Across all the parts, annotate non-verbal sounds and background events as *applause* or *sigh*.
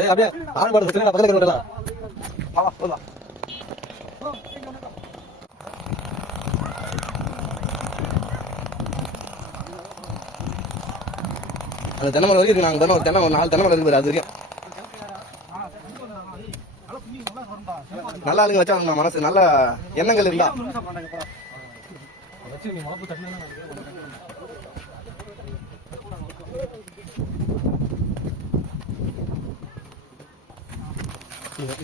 ஏய் அப்படியே ஆள் பாடு பிரச்சனை பக்கத்துல இருக்கிறவங்க வா போலாம். அந்த தென்னை மரம் வரைக்கும் நாங்கள் நாங்க தென்னை தென்னை ஒரு நாலு தென்னை மரம் இருக்குது அது வரைக்கும். நல்ல ஆளுங்க வச்சாங்க மனசு. நல்ல எண்ணங்கள் இருந்தா. வச்சு ஓகே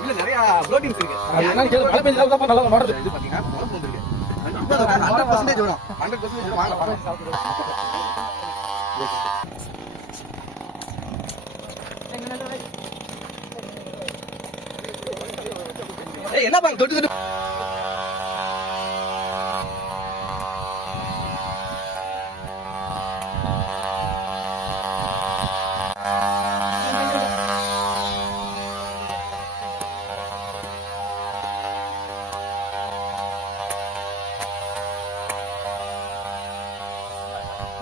இல்ல நிறைய ப்ரோட்டீன்ஸ் இருக்கு இது பாத்தீங்கன்னா 100% வரும். 100% வாங்க, ஏய், என்னப்பா தொட்டு தொட்டு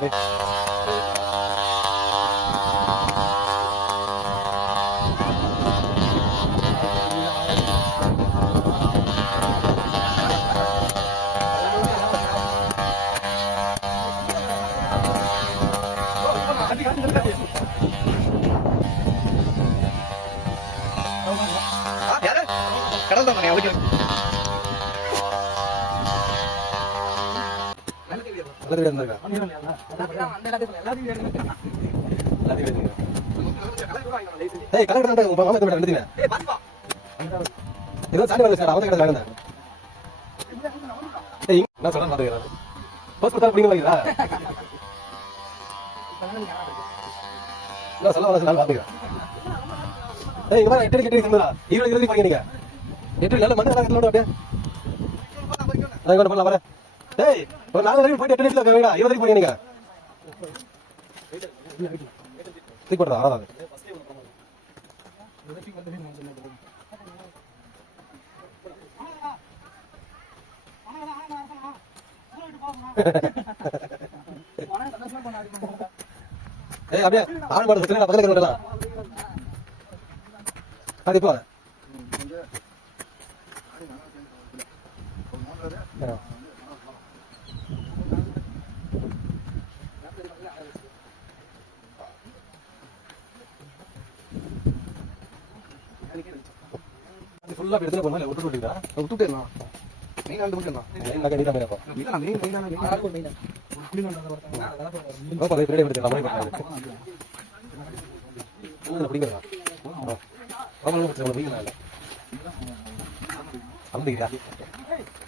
ஆ, கடல் தான் பண்ணேன், அவளுக்கு. வீடு இருந்திருக்கா? எல்லாத்தையும் எடுத்துக்க. ஏய், கலர் உங்க மாமா கிட்ட ஏதோ வரல சார், அவன் கிட்ட ஏய், நான் சொல்றேன் பாத்துக்கிறேன். போஸ்ட் கொடுத்தா பிடிங்க வாங்கிக்கிறா? நான் சொல்ல வரல நான் ஏய், இங்க பாரு, எட்டு எட்டு நீங்க. எட்டு நல்ல மண்ணு நல்லா கட்டலாம் அப்படியே. நான் பண்ணலாம் வரேன். ஏய், ஒரு நாலு வரைக்கும் போயிட்டு எட்டு அடிக்குள்ள இருக்க வீடா, இருபது நீங்க. தூக்கி போடுறா, *laughs* ஏய், அப்படியே ஆள் மாடு பக்கத்துல அது இப்போ ஆ எடுத்துட்டு போனா இல்ல விட்டுட்டு விட்டீங்களா? விட்டுட்டே இருந்தான். மெயின் போயிருப்போம். இல்ல, நான் மெயின்? அமுதிக்குதா? இப்ப